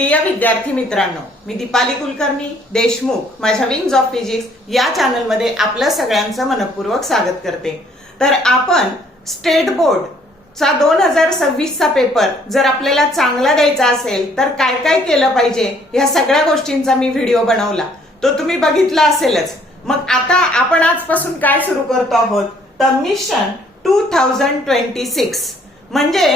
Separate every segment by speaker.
Speaker 1: प्रिय विद्यार्थी मित्रांनो मी दीपाली कुलकर्णी देशमुख माझ्या विंग्स ऑफ फिजिक्स या चॅनलमध्ये आपलं सगळ्यांचं मनपूर्वक स्वागत करते. तर आपण स्टेट बोर्ड चा दोन हजार सव्वीसचा पेपर जर आपल्याला चांगला द्यायचा असेल तर काय काय केलं पाहिजे ह्या सगळ्या गोष्टींचा मी व्हिडिओ बनवला. तो तुम्ही बघितला असेलच. मग आता आपण आजपासून काय सुरू करतो आहोत? तर mission two thousand twenty six म्हणजे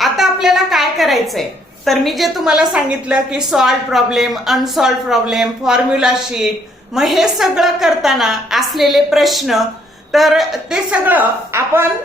Speaker 1: आता आपल्याला काय करायचंय? तर मी जे तुम्हाला सांगितलं की solve problem unsolve problem formula sheet मग हे सगळं करताना असलेले प्रश्न तर ते सगळं आपण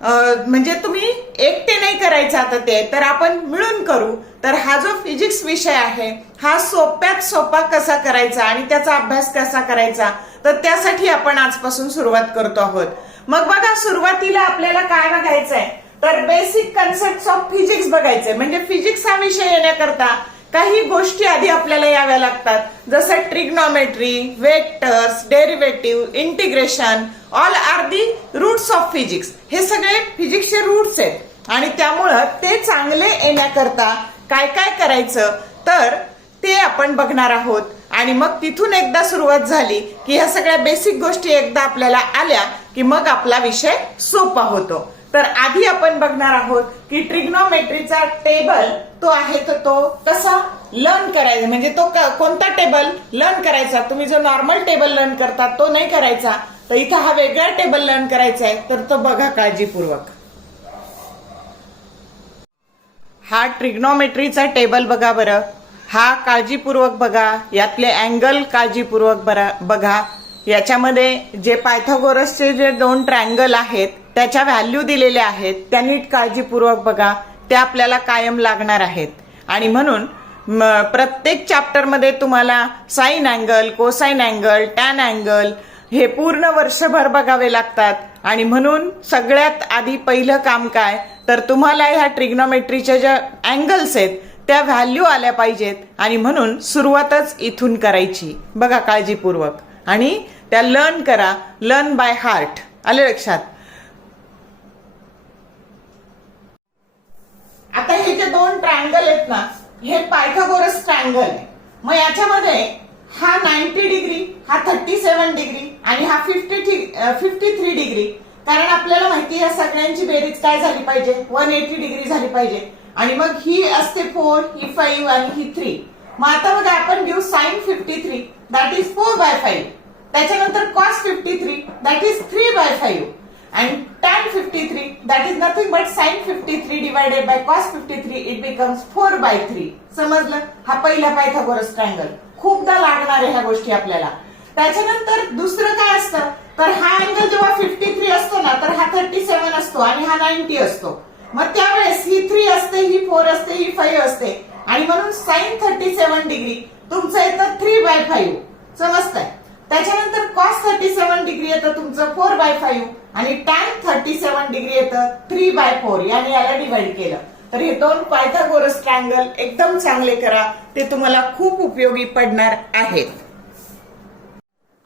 Speaker 1: म्हणजे तुम्ही एकटे नाही करायचं आता ते तर आपण मिळून करू. तर हा जो फिजिक्स विषय आहे हा सोप्यात सोपा कसा करायचा आणि त्याचा अभ्यास कसा करायचा तर त्यासाठी आपण आजपासून सुरुवात करतो आहोत. मग बघा सुरुवातीला आपल्याला काय बघायचं आहे तर बेसिक कन्सेप्ट ऑफ फिजिक्स बघायचंय. म्हणजे फिजिक्स हा विषय येण्याकरता काही गोष्टी आधी आपल्याला याव्या लागतात. जसं trigonometry vectors derivative integration all are the roots of physics हे सगळे फिजिक्सचे रूट्स आहेत. आणि त्यामुळं ते चांगले येण्याकरता काय काय करायचं तर ते आपण बघणार आहोत. आणि मग तिथून एकदा सुरुवात झाली की ह्या सगळ्या बेसिक गोष्टी एकदा आपल्याला आल्या की मग आपला विषय सोपा होतो. तर आधी आपण बघणार आहोत की ट्रिग्नोमेट्रीचा टेबल तो आहे तर तो कसा लर्न करायचा? म्हणजे तो कोणता टेबल लर्न करायचा? तुम्ही जो नॉर्मल टेबल लर्न करता तो नाही करायचा. तर इथं हा वेगळा टेबल लर्न करायचा आहे तर तो बघा काळजीपूर्वक. हा ट्रिग्नोमेट्रीचा टेबल बघा बरं. हा काळजीपूर्वक बघा. यातले अँगल काळजीपूर्वक बरा- बघा. याच्यामध्ये जे पायथागोरसचे जे दोन ट्रँगल आहेत त्याच्या व्हॅल्यू दिलेल्या आहेत. त्या नीट काळजीपूर्वक बघा त्या आपल्याला कायम लागणार आहेत. आणि म्हणून प्रत्येक चॅप्टरमध्ये तुम्हाला sine angle cosine angle tan angle हे पूर्ण वर्षभर बघावे लागतात. आणि म्हणून सगळ्यात आधी पहिलं काम काय? तर तुम्हाला ह्या ट्रिग्नोमेट्रीच्या ज्या अँगल्स आहेत त्या व्हॅल्यू आल्या पाहिजेत. आणि म्हणून सुरुवातच इथून करायची. बघा काळजीपूर्वक. आणि त्या लर्न करा. लर्न बाय हार्ट आले लक्षात? आता हे जे दोन ट्रायंगल आहेत ना हे पायथागोरस ट्रायंगल आहे. मग याच्यामध्ये हा नाईन्टी डिग्री हा थर्टी सेव्हन डिग्री आणि हा फिफ्टी फिफ्टी थ्री डिग्री कारण आपल्याला माहिती आहे या सगळ्यांची बेरीज काय झाली पाहिजे? वन एटी डिग्री झाली पाहिजे. आणि मग ही असते फोर ही फाईव्ह आणि ही थ्री मग आता बघा आपण घेऊ sine fifty three that is four by five त्याच्यानंतर cos fifty three that is three by five and tan 53 that is nothing but sin 53 divided by cos 53 it becomes 4 by 3 समजलं? हा पहिला पायथागोरस ट्रायंगल खूपदा लागणार आहे ह्या गोष्टी आपल्याला. त्याच्यानंतर दुसरं काय असतं? तर हा अँगल जेव्हा 53 असतो ना तर हा 37 असतो आणि हा 90 असतो. मग त्यावेळेस ही 3 असते ही 4 असते ही 5 असते. आणि म्हणून साइन 37 डिग्री तुमचं येतं 3 बाय 5 समजतंय? त्याच्यानंतर कॉस थर्टी सेव्हन डिग्री येतं तुमचं फोर बाय फाईव्ह आणि टॅन थर्टी सेव्हन डिग्री येतं थ्री बाय फोर याने याला डिवाइड केलं. तर हे दोन पायथागोरस ट्रँगल एकदम चांगले करा. ते तुम्हाला खूप उपयोगी पडणार आहेत.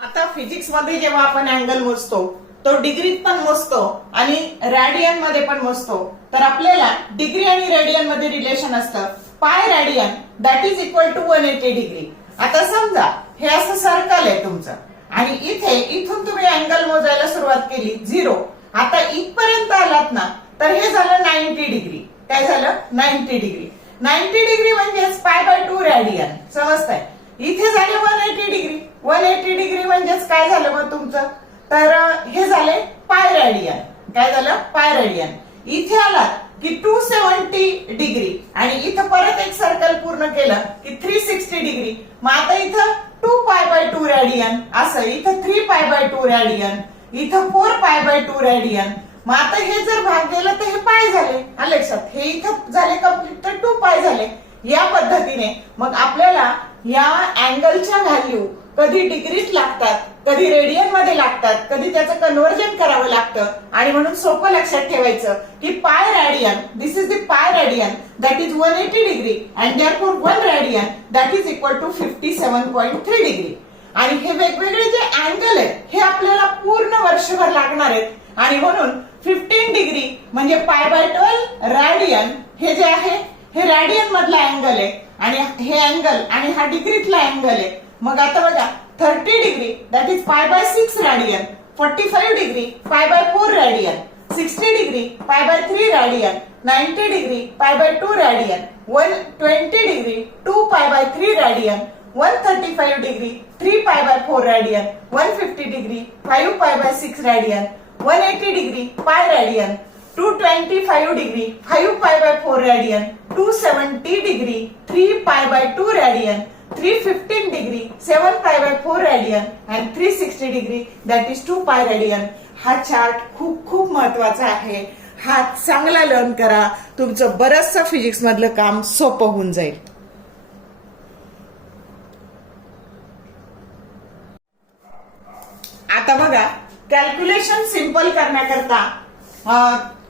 Speaker 1: आता फिजिक्समध्ये जेव्हा आपण अँगल मोजतो तो डिग्रीत पण मोजतो आणि रॅडियनमध्ये पण मोजतो. तर आपल्याला डिग्री आणि रेडियनमध्ये रिलेशन असतं. Pi radian that is equal to one eighty degree आता समजा हे असं सर्कल आहे तुमचं. आणि इथे इथून तुम्ही अँगल मोजायला सुरुवात केली झिरो आता इथपर्यंत आलात ना तर हे झालं नाईन्टी डिग्री काय झालं? नाईन्टी डिग्री नाईन्टी डिग्री म्हणजेच पाय बाय टू रॅडियन समजताय? इथे झाले one eighty degree one eighty degree म्हणजेच काय झालं मग तुमचं? तर हे झाले पाय रॅडियन काय झालं? पाय रॅडियन इथे आलात की टू सेव्हन्टी डिग्री आणि इथं परत एक सर्कल पूर्ण केलं की थ्री सिक्स्टी डिग्री मग आता इथं to pi by two radian असं. इथं three pi by two radian इथं four pi by two radian. मग आता हे जर भाग गेलं तर हे पाय झाले. लक्षात. हे इथं झाले कंप्लीट तर टू पाय झाले. या पद्धतीने मग आपल्याला या अँगलच्या व्हॅल्यू कधी डिग्रीत लागतात कधी रेडियनमध्ये लागतात कधी त्याचं कन्व्हर्जन करावं लागतं. आणि म्हणून सोपं लक्षात ठेवायचं की pi radian this is the pi radian that is one eighty degree and therefore one radian that is equal to fifty seven point three degree आणि हे वेगवेगळे जे अँगल आहेत हे आपल्याला पूर्ण वर्षभर लागणार आहेत. आणि म्हणून फिफ्टीन डिग्री म्हणजे पाय बाय ट्वेल्व रॅडियन हे जे आहे हे रॅडियन मधला अँगल आहे. आणि हे अँगल आणि हा डिग्रीतला अँगल आहे. मग आता बघा thirty degree that is pi by six radian forty five degree pi by four radian sixty degree pi by three radian ninety degree pi by two radian one twenty degree two pi by three radian one thirty five degree three pi by four radian one fifty degree five pi by six radian one eighty degree pi radian two twenty five degree five pi by four radian two seventy degree three pi by two radian three fifteen degree seven by by four and and three sixty degree that is two हा chart खूप खूप महत्त्वाचा आहे. हा चांगला learn करा. तुमचं बरचसं physics मधलं काम सोपं होऊन जाईल. आता बघा कॅल्क्युलेशन सिंपल करण्याकरता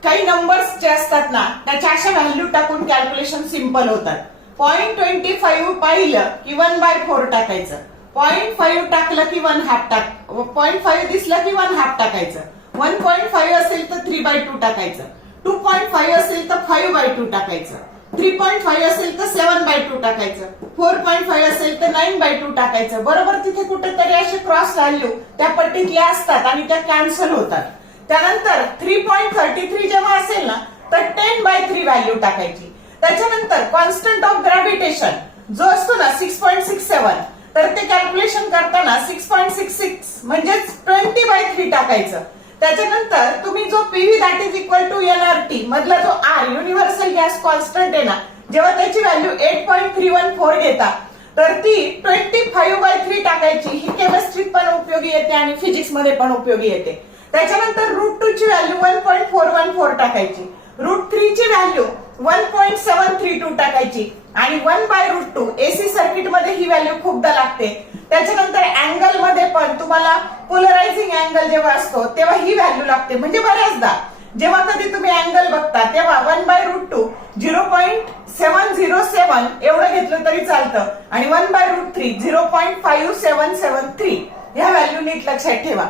Speaker 1: काही नंबर्स जे असतात ना त्याच्या अशा व्हॅल्यू टाकून कॅल्क्युलेशन सिंपल होतात. पॉईंट ट्वेंटी फाईव्ह पाहिलं की वन बाय फोर टाकायचं. पॉईंट फाईव्ह टाकलं की वन हाफ टाक पॉईंट फाईव्ह दिसलं की वन हाफ टाकायचं. वन पॉईंट फाईव्ह असेल तर थ्री बाय टू टाकायचं. टू पॉईंट फाईव्ह असेल तर फाईव्ह बाय टू टाकायचं. थ्री पॉईंट फाईव्ह असेल तर सेव्हन बाय टू टाकायचं. फोर पॉईंट फाईव्ह असेल तर नाईन बाय टू टाकायचं. बरोबर तिथे कुठेतरी असे क्रॉस व्हॅल्यू त्या पट्टीतल्या असतात आणि त्या कॅन्सल होतात. त्यानंतर थ्री पॉईंट थर्टी थ्री जेव्हा असेल ना तर टेन बाय थ्री व्हॅल्यू टाकायची. त्याच्यानंतर कॉन्स्टंट ऑफ ग्रॅव्हिटेशन जो असतो ना सिक्स पॉईंट सिक्स सेव्हन तर ते कॅल्क्युलेशन करताना सिक्स पॉईंट सिक्स सिक्स म्हणजेच ट्वेंटी बाय थ्री टाकायचं. त्याच्यानंतर तुम्ही जो PV that is equal to N R T मधला जो आर युनिव्हर्सल गॅस कॉन्स्टंट आहे ना जेव्हा त्याची value eight point three one four घेता तर ती ट्वेंटी फाईव्ह बाय थ्री टाकायची. ही केमिस्ट्रीत पण उपयोगी येते आणि फिजिक्समध्ये पण उपयोगी येते. त्याच्यानंतर रूट टू ची value one point four one four टाकायची. रूट थ्री ची value one point seven three two टाकायची. आणि one by root two AC सर्किटमध्ये ही व्हॅल्यू खूपदा लागते. त्याच्यानंतर अँगलमध्ये पण तुम्हाला पोलरायझिंग अँगल जेव्हा असतो तेव्हा ही व्हॅल्यू लागते. म्हणजे बऱ्याचदा जेव्हा कधी तुम्ही अँगल बघता तेव्हा one by root two zero point seven zero seven एवढं घेतलं तरी चालतं. आणि one by root three zero point five seven seven three ह्या व्हॅल्यू नीट लक्षात ठेवा.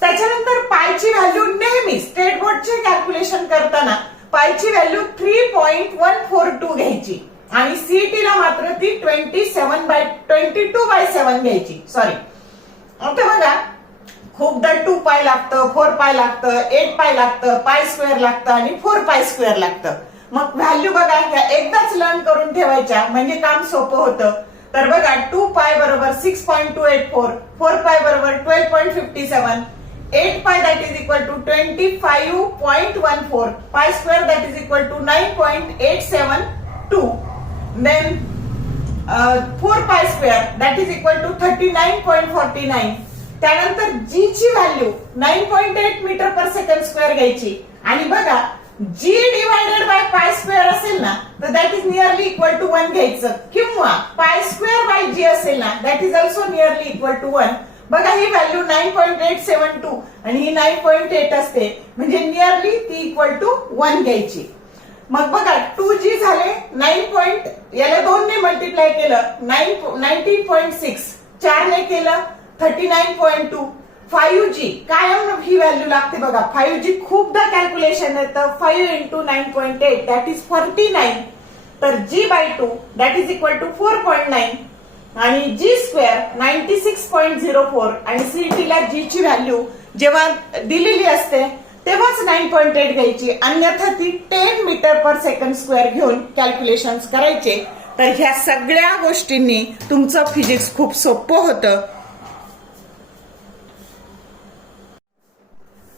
Speaker 1: त्याच्यानंतर पायची व्हॅल्यू नेहमी स्टेट बोर्डचे कॅल्क्युलेशन करताना पायची value three point one four two घ्यायची. आणि सीईटीला मात्र ती twenty seven by twenty two by seven घ्यायची. सॉरी आता बघा. खूपदा टू पाय लागतं फोर पाय लागतं एट पाय लागतं पाय स्क्वेअर लागतं आणि फोर पाय स्क्वेअर लागतं. मग व्हॅल्यू बघा ह्या एकदाच लर्न करून ठेवायच्या. म्हणजे काम सोपं होतं. तर बघा टू पाय बरोबर six point two eight four pi पाय बरोबर twelve point fifty seven eight pi that is equal to twenty five point one four pi square that is equal to nine point eight is to to four pi square that is equal to thirty nine point forty nine त्यानंतर g ची value nine point eight metre per second square घ्यायची. आणि बघा g divided by pi square असेल ना तर that is nearly equal to one घ्यायचं. किंवा पाय स्क्वेअर बाय जी असेल ना that is also nearly equal to one बघा ही value nine point eight seven two आणि ही नाईन पॉईंट एट असते. म्हणजे नियरली ती इक्वल टू वन घ्यायची. मग बघा टू जी झाले नाईन पॉईंट याला दोनने मल्टिप्लाय केलं नाईन नाईन्टीन पॉईंट सिक्स चारने केलं thirty nine point two five g कायम ही व्हॅल्यू लागते बघा. फाईव्ह जी खूपदा कॅल्क्युलेशन येतं. Five into nine point eight that is forty nine तर g by two that is equal to four point nine आणि g square ninety six point zero four आणि सीईटीला जी ची व्हॅल्यू जेव्हा दिलेली असते तेव्हाच नाईन पॉईंट एट घ्यायची. अन्यथा ती ten metre per second square घेऊन कॅल्क्युलेशन करायचे. तर ह्या सगळ्या गोष्टींनी तुमचं फिजिक्स खूप सोपं होतं.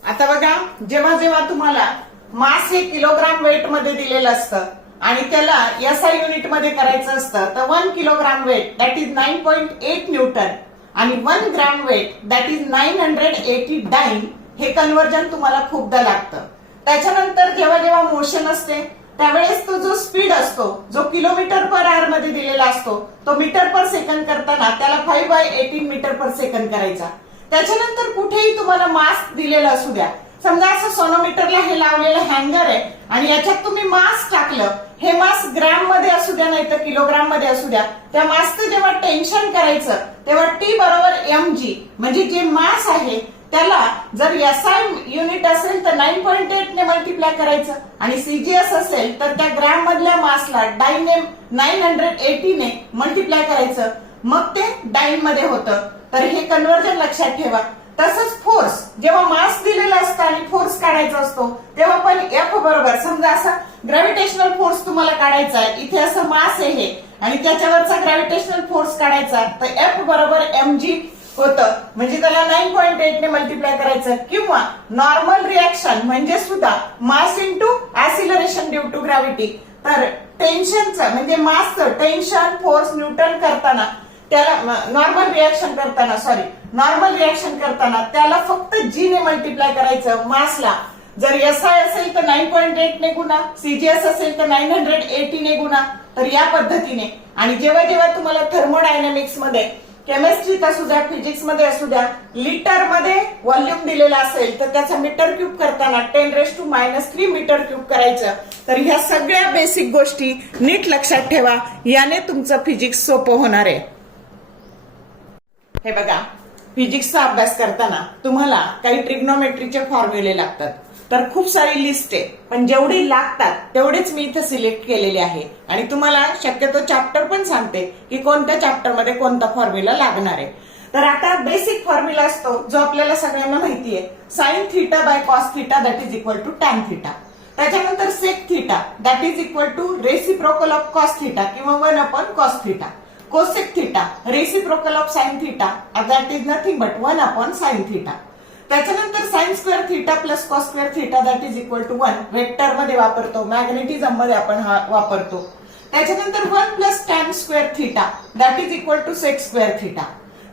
Speaker 1: आता बघा जेव्हा जेव्हा तुम्हाला मास हे किलोग्राम वेटमध्ये दिलेलं असतं आणि त्याला एसआय युनिटमध्ये करायचं असतं तर one kilogram weight that is nine point eight newton आणि one gram weight that is nine hundred eighty dyne हे कन्वर्जन तुम्हाला खूपदा लागतं. त्याच्यानंतर जेव्हा जेव्हा मोशन असते त्यावेळेस तो जो स्पीड असतो जो किलोमीटर पर आवर मध्ये दिलेला असतो तो मीटर पर सेकंड करताना त्याला five by eighteen metre per second करायचा. त्याच्यानंतर कुठेही तुम्हाला मास्क दिलेला असू द्या. समजा असं सोनोमीटरला हे लावलेलं हँगर आहे आणि याच्यात तुम्ही मास्क टाकलं हे मास्क ग्रॅममध्ये असू द्या नाही तर किलोग्राममध्ये असू द्या त्या मासचं जेव्हा टेन्शन करायचं तेव्हा टी बरोबर एम जी म्हणजे जे मास आहे त्याला जर एस आय युनिट असेल तर नाईन पॉईंट एट ने मल्टिप्लाय करायचं आणि सीजीएस असेल तर त्या ग्रॅम मधल्या मासला डाईन नाईन हंड्रेड एटीने मल्टिप्लाय करायचं. मग ते डाईन मध्ये होतं. तर हे कन्वर्जन लक्षात ठेवा. तसंच फोर्स जेव्हा मास दिलेला असतं आणि फोर्स काढायचा असतो तेव्हा पण एफ बरोबर. समजा असा ग्रॅव्हिटेशनल फोर्स तुम्हाला काढायचा आहे इथे असं मास आहे हे आणि त्याच्यावरचा ग्रॅव्हिटेशनल फोर्स काढायचा तर एफ बरोबर एम जी होतं. म्हणजे त्याला नाईन पॉईंट एट ने मल्टिप्लाय करायचं. किंवा नॉर्मल रिॲक्शन म्हणजे सुद्धा mass into acceleration due to gravity तर टेन्शनचं म्हणजे मासचं टेन्शन फोर्स न्यूटन करताना त्याला नॉर्मल रिॲक्शन करताना सॉरी नॉर्मल रिॲक्शन करताना त्याला फक्त जी ने मल्टिप्लाय करायचं मासला जर एस आय असेल तर नाईन पॉईंट एट ने गुणा सीजीएस असेल तर नाईन हंड्रेड एटी ने गुणा तर या पद्धतीने. आणि जेव्हा जेव्हा तुम्हाला थर्मोडायनामिक्समध्ये केमिस्ट्रीत असू द्या फिजिक्समध्ये असू द्या लिटरमध्ये व्हॉल्यूम दिलेला असेल तर त्याचा मीटर क्यूब करताना ten raise to minus three metre cube करायचं. तर ह्या सगळ्या बेसिक गोष्टी नीट लक्षात ठेवा. याने तुमचं फिजिक्स सोपं होणार आहे. हे बघा. फिजिक्सचा अभ्यास करताना तुम्हाला काही ट्रिग्नोमेट्रीचे फॉर्म्युले लागतात. तर खूप सारी लिस्ट आहे. पण जेवढी लागतात तेवढेच मी इथे सिलेक्ट केलेले आहे. आणि तुम्हाला शक्यतो चॅप्टर पण सांगते की कोणत्या चॅप्टरमध्ये कोणता फॉर्म्युला लागणार आहे. तर आता बेसिक फॉर्म्युला असतो जो आपल्याला सगळ्यांना माहिती आहे. Sine theta by cos theta that is equal to tan theta त्याच्यानंतर sec theta that is equal to reciprocal of cos theta किंवा one upon cos theta cosec theta reciprocal of sine theta that is nothing but one upon sine theta त्याच्यानंतर sine square theta plus cos square theta that is equal to one वेक्टरमध्ये वापरतो मॅग्नेटिझममध्ये आपण हा वापरतो. त्याच्यानंतर one plus tan square theta that is equal to sec square theta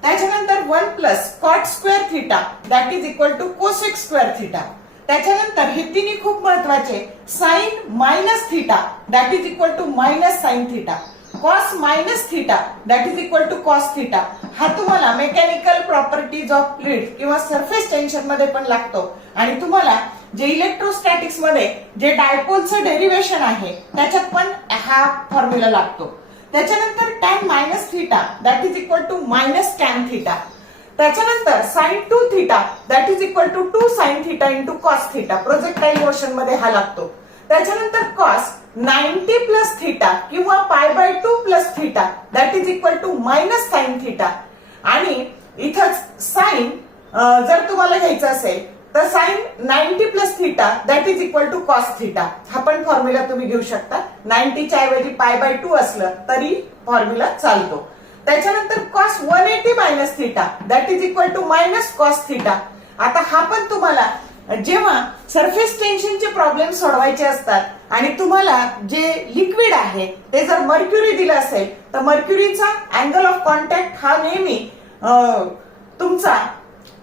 Speaker 1: त्याच्यानंतर one plus cot square theta that is equal to cosec square theta त्याच्यानंतर हे तिन्ही खूप महत्त्वाचे sine minus theta that is equal to minus sine theta cos minus theta that is equal to cos theta. हा तुम्हाला mechanical properties of fluid किंवा surface टेन्शनमध्ये पण लागतो. आणि तुम्हाला जे इलेक्ट्रोस्टॅटिक्समध्ये जे डायपोलचं डेरिवेशन आहे त्याच्यात पण हा फॉर्म्युला लागतो. त्याच्यानंतर tan minus theta that is equal to minus tan theta त्याच्यानंतर sine two theta that is equal to two sine theta into cos theta projectile मोशनमध्ये हा लागतो. त्याच्यानंतर कॉस नाईन्टी प्लस थिटा किंवा pi by two plus theta that is equal to minus sine theta. आणि इथंच sine जर तुम्हाला घ्यायचं असेल तर sine ninety plus theta that is equal to cos theta. हा पण फॉर्म्युला तुम्ही घेऊ शकता. नाईन्टीच्या ऐवजी पाय बाय टू असलं तरी फॉर्म्युला चालतो. त्याच्यानंतर cos one eighty minus theta that is equal to minus cos theta आता हा पण तुम्हाला जेव्हा सरफेस टेन्शनचे प्रॉब्लेम सोडवायचे असतात आणि तुम्हाला जे लिक्विड आहे ते जर मर्क्युरी दिलं असेल तर मर्क्युरीचा अँगल ऑफ कॉन्टॅक्ट हा नेहमी तुमचा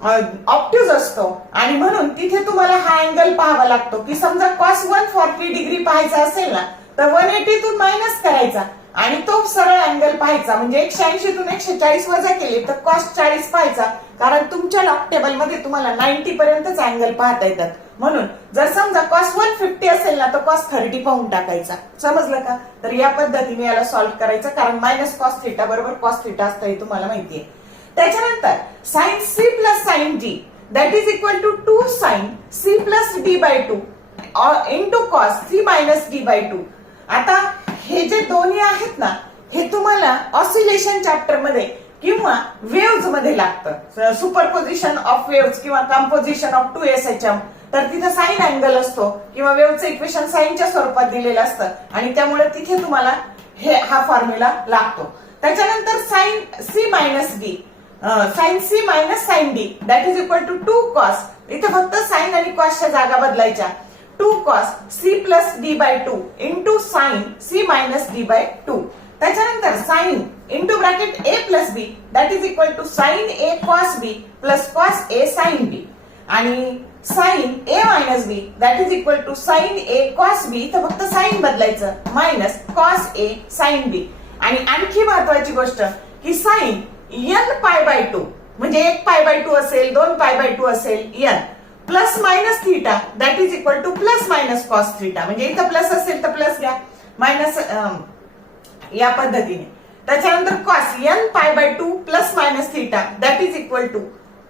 Speaker 1: ऑप्टिव्ह असतो. आणि म्हणून तिथे तुम्हाला हा अँगल पाहावा लागतो. की समजा कॉस वन फॉर्टी डिग्री पाहायचा असेल ना तर वन एटीतून मायनस करायचा. आणि तो सरळ अँगल पाहायचा. म्हणजे एकशे ऐंशीतून एकशे चाळीस वजा केले तर कॉस्ट चाळीस पाहायचा. कारण तुमच्या लॉक टेबलमध्ये तुम्हाला नाईन्टी पर्यंतच अँगल पाहता येतात. म्हणून जर समजा कॉस्ट वन फिफ्टी असेल ना तर कॉस्ट थर्टी पाहून टाकायचा. समजलं का? तर या पद्धतीने याला सॉल्व्ह करायचं. कारण मायनस कॉस्ट थिटा बरोबर कॉस्ट थिटा असतं हे तुम्हाला माहितीये त्याच्यानंतर sine C plus sine D that is equal to two sine C plus D by two into cos C minus D by two आता हे जे दोन्ही आहेत ना हे तुम्हाला ऑसिलेशन चॅप्टरमध्ये किंवा वेव्जमध्ये लागतं. सुपरपोजिशन ऑफ वेव्ज किंवा composition of two S H M तर तिथं साईन अँगल असतो किंवा वेव्हचं इक्वेशन साईनच्या स्वरूपात दिलेलं असतं. आणि त्यामुळे तिथे तुम्हाला हे हा फॉर्म्युला लागतो. त्याच्यानंतर sine C minus D sine C minus sine D that is equal to two cos इथे फक्त साइन आणि कॉसच्या जागा बदलायच्या. Two cos C plus D by two into sine C minus D by two त्याच्यानंतर sine into bracket A plus B that is equal to sine A cos B plus cos A sine B आणि sine A minus B that is equal to sine A cos B तर फक्त sine बदलायचं minus cos A sine B आणि आणखी महत्वाची गोष्ट की sine n pi by two म्हणजे एक पाय बाय टू असेल दोन पाय बाय टू असेल n plus minus theta that is equal to plus minus cos theta. म्हणजे इथं प्लस असेल तर प्लस घ्या. मायनस या पद्धतीने. त्याच्यानंतर cos n pi by two plus minus theta that is equal to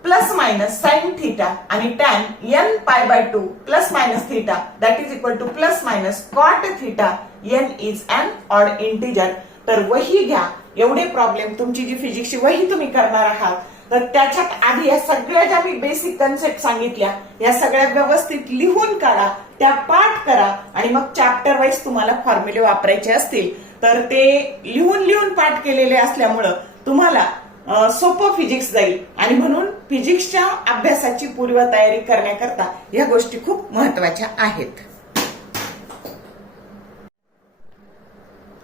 Speaker 1: plus minus sine theta आणि tan n pi by two plus minus theta that is equal to plus minus cot theta n is an odd integer तर वही घ्या. एवढे problem तुमची जी फिजिक्सची वही तुम्ही करणार आहात. तर त्याच्यात आधी या सगळ्या ज्या मी बेसिक कन्सेप्ट सांगितल्या या सगळ्या व्यवस्थित लिहून काढा त्या पाठ करा आणि मग चॅप्टर वाईज तुम्हाला फॉर्म्युले वापरायचे असतील. तर ते लिहून लिहून पाठ केलेले असल्यामुळं तुम्हाला सोपं फिजिक्स जाईल. आणि म्हणून फिजिक्सच्या अभ्यासाची पूर्वतयारी करण्याकरता या गोष्टी खूप महत्त्वाच्या आहेत.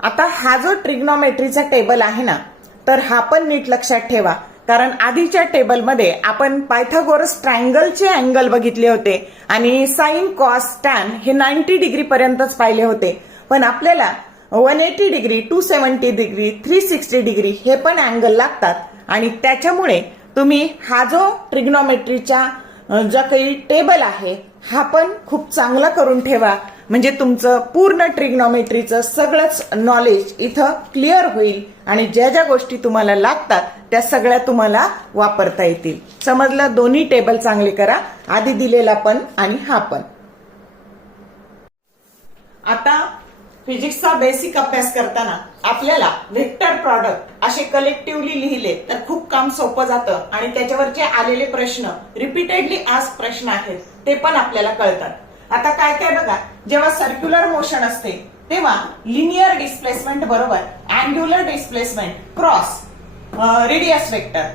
Speaker 1: आता हा जो ट्रिग्नॉमेट्रीचा टेबल आहे ना तर हा पण नीट लक्षात ठेवा. कारण आधीच्या टेबलमध्ये आपण पायथागोरस ट्रायंगलचे अँगल बघितले होते आणि साईन कॉस टॅन हे नाईन्टी डिग्री पर्यंतच पाहिले होते. पण आपल्याला one eighty degree two seventy degree three sixty degree हे पण अँगल लागतात. आणि त्याच्यामुळे तुम्ही हा जो ट्रिग्नॉमेट्रीचा जो काही टेबल आहे हा पण खूप चांगला करून ठेवा. म्हणजे तुमचं पूर्ण ट्रिग्नॉमेट्रीचं सगळंच नॉलेज इथं क्लिअर होईल आणि ज्या ज्या गोष्टी तुम्हाला लागतात त्या सगळ्या तुम्हाला वापरता येतील. समजलं? दोन्ही टेबल चांगले करा. आधी दिलेला पण आणि हा पण. आता फिजिक्सचा बेसिक अभ्यास करताना आपल्याला व्हेक्टर प्रॉडक्ट असे कलेक्टिव्हली लिहिले तर खूप काम सोपं जातं आणि त्याच्यावरचे आलेले प्रश्न रिपीटेडली आज प्रश्न आहेत ते पण आपल्याला कळतात. आता काय काय बघा जेव्हा सर्क्युलर मोशन असते तेव्हा लिनियर डिस्प्लेसमेंट बरोबर angular displacement cross radius vector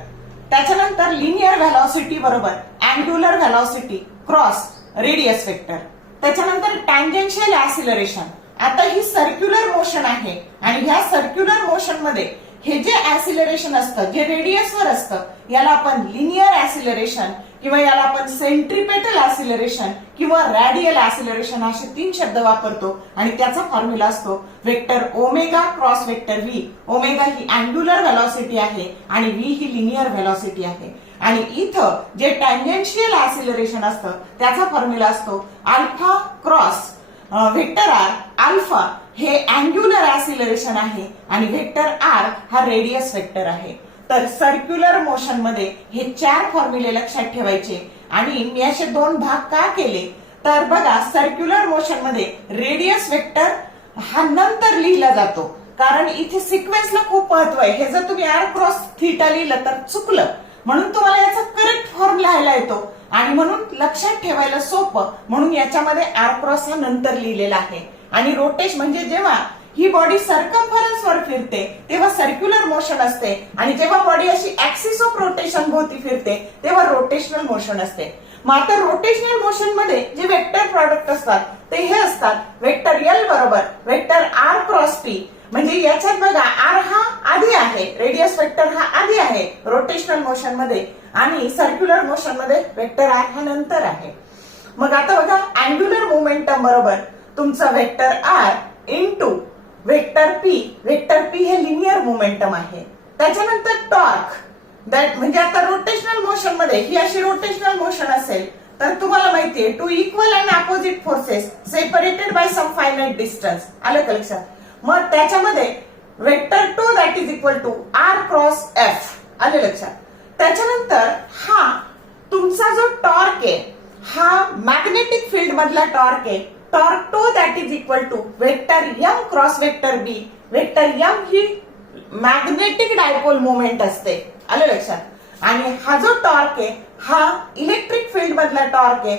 Speaker 1: त्याच्यानंतर लिनियर व्हॅलॉसिटी बरोबर angular velocity cross radius vector त्याच्यानंतर टँजेन्शियल ऍसिलरेशन आता ही सर्क्युलर मोशन आहे आणि ह्या सर्क्युलर मोशनमध्ये हे जे ऍसिलरेशन असतं जे रेडियसवर असतं याला आपण लिनियर ऍसिलरेशन किंवा याला आपण सेंट्रिपेटल ऍसिलरेशन किंवा रॅडियल ऍसिलरेशन असे तीन शब्द वापरतो. आणि त्याचा फॉर्म्युला असतो vector omega cross vector V omega ही अँग्युलर व्हेलॉसिटी आहे आणि व्ही ही लिनियर व्हेलॉसिटी आहे. आणि इथं जे टँजेन्शियल ऍसिलरेशन असतं त्याचा फॉर्म्युला असतो alpha cross vector R alpha हे अँग्युलर ऍसिलरेशन आहे आणि व्हेक्टर आर हा रेडियस व्हेक्टर आहे. तर सर्क्युलर मोशनमध्ये हे चार फॉर्म्युले लक्षात ठेवायचे. आणि मी असे दोन भाग का केले? तर बघा सर्क्युलर मोशनमध्ये रेडियस व्हेक्टर हा नंतर लिहिला जातो. कारण इथे सिक्वेन्सला खूप महत्त्व आहे. हे जर तुम्ही आर क्रॉस थिटा लिहिलं तर चुकलं. म्हणून तुम्हाला याचा करेक्ट फॉर्म लिहायला येतो. आणि म्हणून लक्षात ठेवायला सोपं. म्हणून याच्यामध्ये आर क्रॉस हा नंतर लिहिलेला आहे. आणि रोटेश म्हणजे जेव्हा ही बॉडी सर्कम्फरन्स वर फिरते तेव्हा सर्क्युलर मोशन असते. आणि जेव्हा बॉडी अशी ऍक्सिस ऑफ रोटेशन भोवती फिरते तेव्हा रोटेशनल मोशन असते. मग आता रोटेशनल मोशनमध्ये जे वेक्टर प्रॉडक्ट असतात ते हे असतात. वेक्टर एल बरोबर वेक्टर आर क्रॉस पी म्हणजे याच्यात बघा आर हा आधी आहे रेडियस वेक्टर हा आधी आहे रोटेशनल मोशनमध्ये. आणि सर्क्युलर मोशनमध्ये वेक्टर आर हा नंतर आहे. मग आता बघा अँग्युलर मोमेंटम बरोबर. तुमचा vector R into vector P vector P हे लिनियर मोमेंटम आहे. त्याच्यानंतर टॉर्क दॅट म्हणजे आता रोटेशनल मोशनमध्ये ही अशी रोटेशनल मोशन असेल तर तुम्हाला माहितीये two equal and opposite forces separated by some finite distance आलं का लक्षात? मग त्याच्यामध्ये vector tau that is equal to R cross F आले लक्षात? त्याच्यानंतर हा तुमचा जो टॉर्क आहे हा मॅग्नेटिक फील्ड मधला टॉर्क आहे torque tau that is equal to vector M cross vector B vector M he magnetic dipole movement असते. आलं लक्षात? आणि हा जो टॉर्क आहे हा इलेक्ट्रिक फील्ड मधला टॉर्क आहे.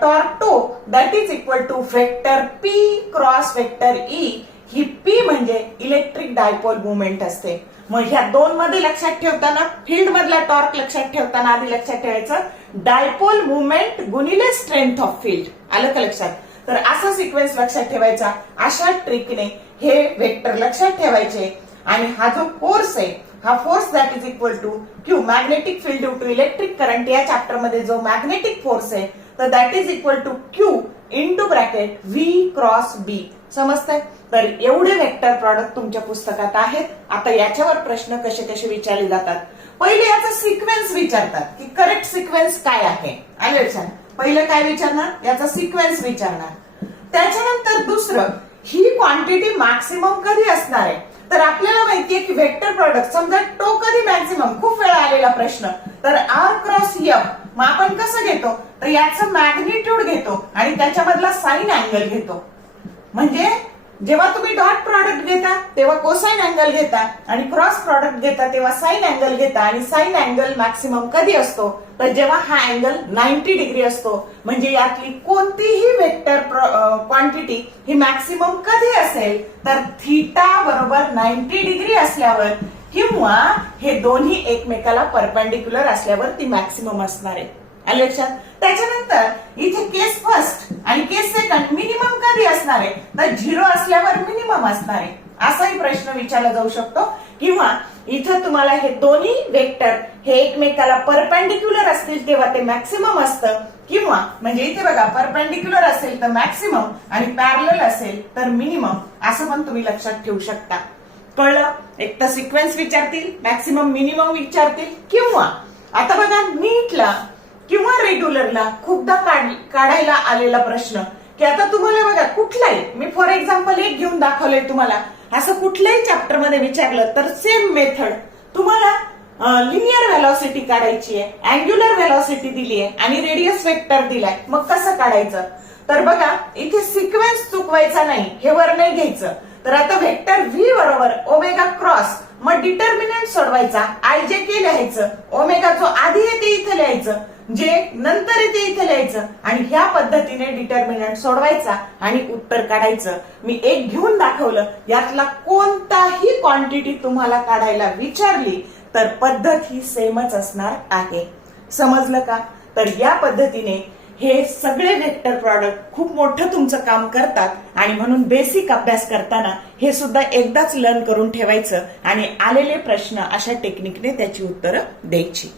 Speaker 1: Torque tau that is equal to vector P cross vector E he P म्हणजे इलेक्ट्रिक डायपोल मुवमेंट असते. मग ह्या दोन मध्ये लक्षात ठेवताना फील्ड मधला टॉर्क लक्षात ठेवताना आधी लक्षात ठेवायचं. डायपोल मुवमेंट गुणिले स्ट्रेंथ ऑफ फील्ड आलं का लक्षात? तर असा सिक्वेन्स लक्षात ठेवायचा. अशा ट्रिकने हे वेक्टर लक्षात ठेवायचे. आणि हा जो फोर्स आहे हा force that is equal to Q magnetic field due to electric current या चॅप्टरमध्ये जो मॅग्नेटिक फोर्स आहे तर that is equal to Q into bracket V cross B समजतंय? तर एवढे वेक्टर प्रॉडक्ट तुमच्या पुस्तकात आहेत. आता याच्यावर प्रश्न कसे कसे विचारले जातात? पहिले याचा सिक्वेन्स विचारतात की करेक्ट सिक्वेन्स काय आहे? आले लक्षात? पहिलं काय विचारणार? याचा सिक्वेन्स विचारणार. त्याच्यानंतर दुसरं ही क्वांटिटी मॅक्सिमम कधी असणार आहे? तर आपल्याला माहितीये की व्हेक्टर प्रॉडक्ट समजा टो कधी मॅक्झिमम खूप वेळा आलेला प्रश्न. तर आर क्रॉस एफ मग आपण कसं घेतो? तर याचं मॅग्निट्यूड घेतो आणि त्याच्यामधला साईन अँगल घेतो. म्हणजे जेव्हा तुम्ही डॉट प्रॉडक्ट घेता तेव्हा कोसाईन अँगल घेता आणि क्रॉस प्रॉडक्ट घेता तेव्हा साईन अँगल घेता आणि साईन अँगल मॅक्सिमम कधी असतो? तर जेव्हा हा अँगल 90 डिग्री असतो म्हणजे यातली कोणतीही वेक्टर क्वांटिटी ही मॅक्सिमम कधी असेल? तर थीटा बरोबर 90 डिग्री असल्यावर किंवा हे दोन्ही एकमेकाला परपेंडिक्युलर असल्यावर ती मॅक्सिमम असणार आहे. आलं लक्षात त्याच्यानंतर इथे केस फर्स्ट आणि केस सेकंड मिनिमम कधी असणार आहे? तर झिरो असल्यावर मिनिमम असणार आहे. असाही प्रश्न विचारला जाऊ शकतो. किंवा इथं तुम्हाला हे दोन्ही वेक्टर हे एकमेकाला परपेंडिक्युलर असतील तेव्हा ते मॅक्सिमम असतं. किंवा म्हणजे इथे बघा परपेंडिक्युलर असेल तर मॅक्सिमम आणि पॅरल असेल तर मिनिमम असं पण तुम्ही लक्षात ठेवू शकता. कळलं? एक तर सिक्वेन्स विचारतील मॅक्सिमम मिनिमम विचारतील. किंवा आता बघा नीटला किंवा रेग्युलरला खूपदा काढायला आलेला प्रश्न की आता तुम्हाला बघा कुठलाही मी फॉर एक्झाम्पल एक घेऊन दाखवलंय तुम्हाला. असं कुठल्याही चॅप्टरमध्ये विचारलं तर सेम मेथड तुम्हाला लिनियर व्हेलॉसिटी काढायची आहे अँग्युलर व्हॅलॉसिटी दिली आहे आणि रेडियस वेक्टर दिलाय. मग कसं काढायचं? तर बघा इथे सिक्वेन्स चुकवायचा नाही हे वर नाही घ्यायचं. तर आता व्हेक्टर व्ही बरोबर ओमेगा क्रॉस मग डिटर्मिनंट सोडवायचा. आय जे के लिहायचं ओमेगा जो आधी येते इथे लिहायचं. जे नंतर येते इथे लिहायचं आणि ह्या पद्धतीने डिटर्मिनंट सोडवायचा आणि उत्तर काढायचं. मी एक घेऊन दाखवलं यातला कोणताही क्वांटिटी तुम्हाला काढायला विचारली तर पद्धत ही सेमच असणार आहे. समजलं का? तर या पद्धतीने हे सगळे वेक्टर प्रॉडक्ट खूप मोठं तुमचं काम करतात आणि म्हणून बेसिक अभ्यास करताना हे सुद्धा एकदाच लर्न करून ठेवायचं आणि आलेले प्रश्न अशा टेक्निकने त्याची उत्तरं द्यायची.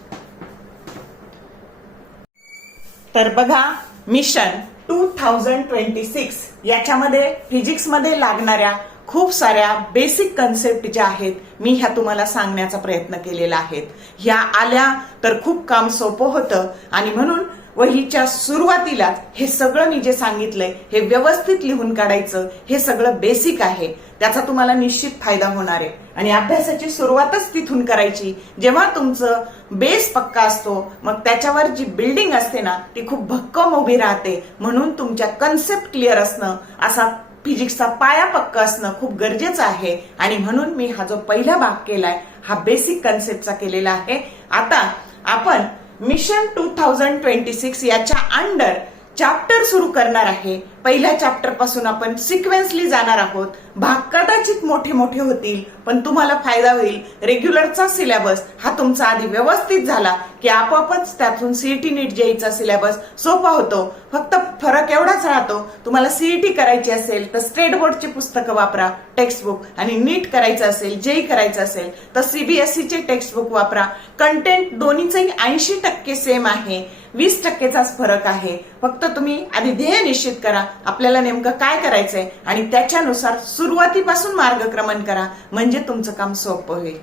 Speaker 1: तर बघा mission two thousand twenty six याच्यामध्ये फिजिक्समध्ये लागणाऱ्या खूप साऱ्या बेसिक कन्सेप्ट ज्या आहेत मी ह्या तुम्हाला सांगण्याचा प्रयत्न केलेला आहे. ह्या आल्या तर खूप काम सोपं होतं आणि म्हणून वहीच्या सुरुवातीलाच हे सगळं मी जे सांगितलंय हे व्यवस्थित लिहून काढायचं हे सगळं बेसिक आहे. त्याचा तुम्हाला निश्चित फायदा होणार आहे. आणि अभ्यासाची सुरुवातच तिथून करायची. जेव्हा तुमचं बेस पक्का असतो मग त्याच्यावर जी बिल्डिंग असते ना ती खूप भक्कम उभी राहते. म्हणून तुमच्या कन्सेप्ट क्लिअर असणं असा फिजिक्सचा पाया पक्का असणं खूप गरजेचं आहे. आणि म्हणून मी हा जो पहिला भाग केलाय हा बेसिक कन्सेप्टचा केलेला आहे. आता आपण mission two thousand twenty six याच्या अंडर चॅप्टर सुरू करणार आहे. पहिल्या चॅप्टरपासून आपण सिक्वेन्सली जाणार आहोत. भाग कदाचित मोठे मोठे होतील पण तुम्हाला फायदा होईल. रेग्युलरचा सिलेबस हा तुमचा आधी व्यवस्थित झाला की आपोआपच त्यातून सीईटी नीट जेईचा सिलेबस सोपा होतो. फक्त फरक एवढाच राहतो तुम्हाला सीईटी करायची असेल तर स्टेट बोर्डची पुस्तकं वापरा टेक्स्टबुक आणि नीट करायचं असेल जेई करायचं असेल तर सीबीएसईचे टेक्स्टबुक वापरा. कंटेंट दोन्हीचंही ऐंशी टक्के सेम आहे. वीस टक्केचाच फरक आहे. फक्त तुम्ही आधी ध्येय निश्चित करा. आपल्याला नेमकं काय करायचंय आणि त्याच्यानुसार सुरुवातीपासून मार्गक्रमण करा. म्हणजे तुमचं काम सोपं होईल.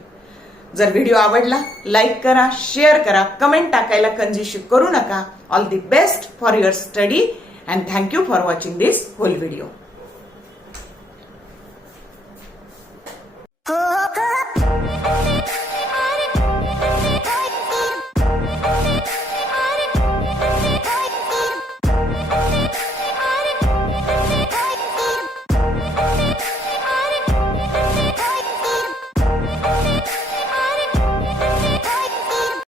Speaker 1: जर व्हिडिओ आवडला लाईक करा शेअर करा कमेंट टाकायला कंजिशी करू नका. All the best for your study and thank you for watching this whole video